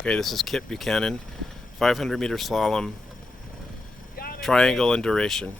Okay, this is Kit Buchanan, 500 meter slalom, triangle and duration.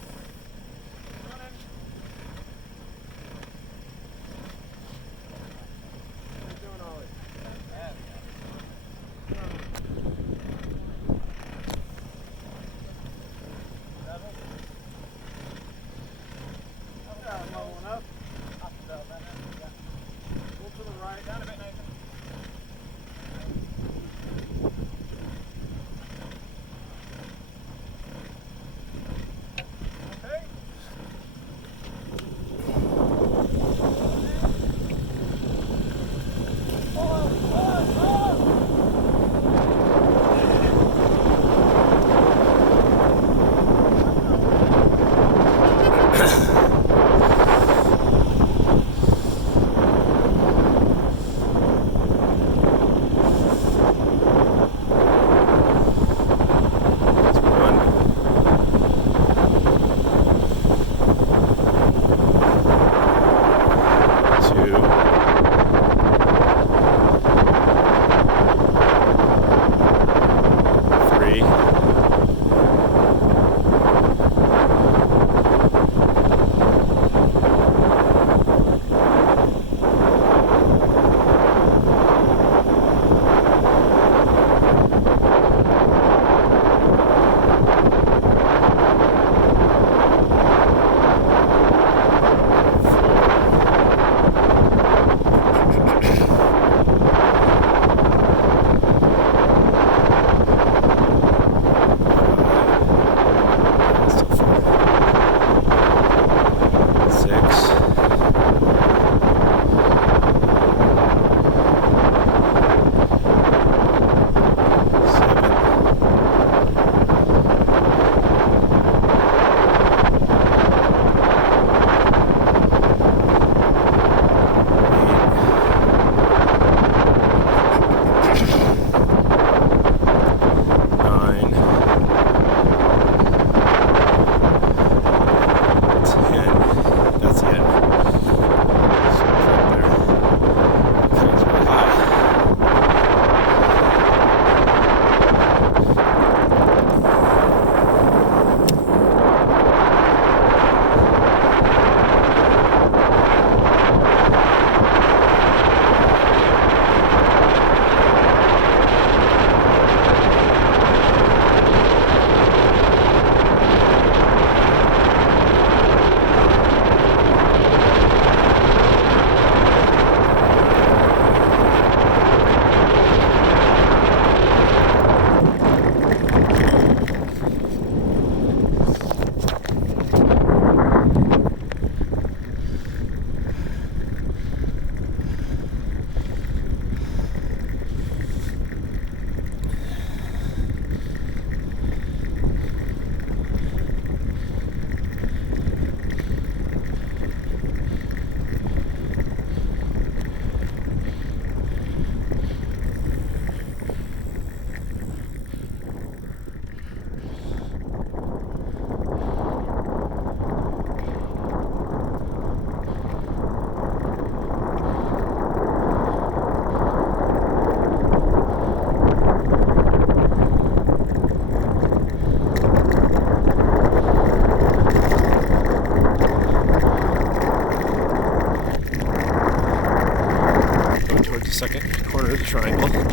Second corner of the triangle. I'm going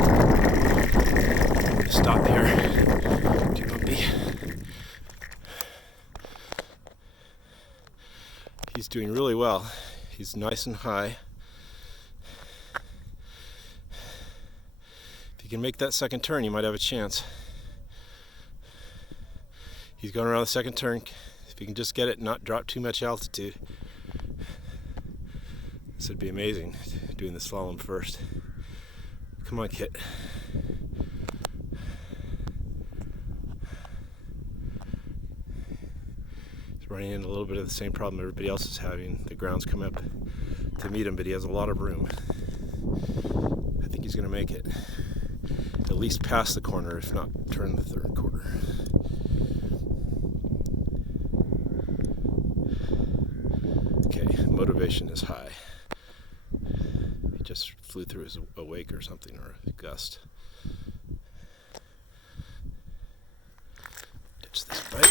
to stop here. Too bumpy. He's doing really well. He's nice and high. If he can make that second turn, he might have a chance. He's going around the second turn. If he can just get it and not drop too much altitude, this would be amazing, doing the slalom first. Come on, Kit. He's running into a little bit of the same problem everybody else is having. The ground's coming up to meet him, but he has a lot of room. I think he's going to make it. At least pass the corner, if not turn the third quarter. Okay, motivation is high. He just flew through a wake or something, or a gust. Watch this bike.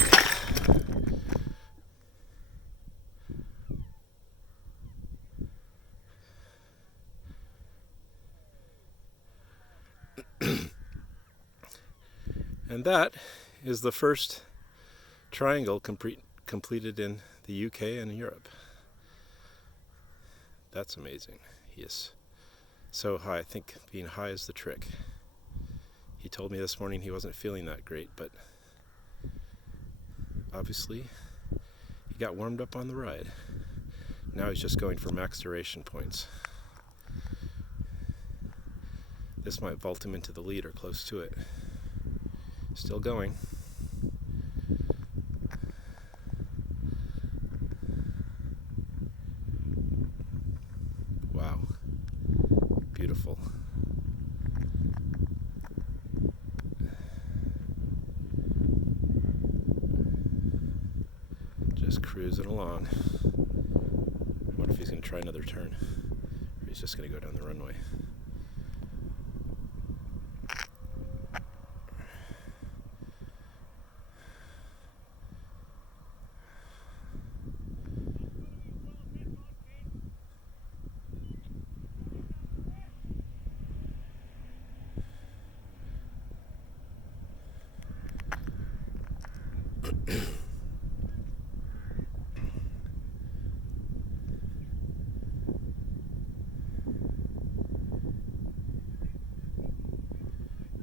And that is the first triangle completed in the UK and Europe. That's amazing. He is so high. I think being high is the trick. He told me this morning he wasn't feeling that great, but obviously he got warmed up on the ride. Now he's just going for max duration points. This might vault him into the lead or close to it. Still going. Wow. Beautiful. Just cruising along. What if he's going to try another turn? Or he's just going to go down the runway?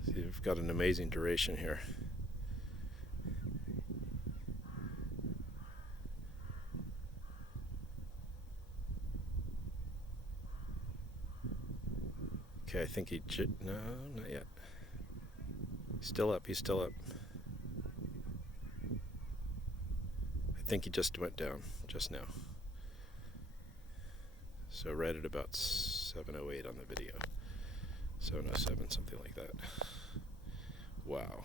See, we've got an amazing duration here. Okay, I think no, not yet. He's still up, he's still up. I think he just went down, just now. So right at about 7:08 on the video. 7:07, something like that. Wow.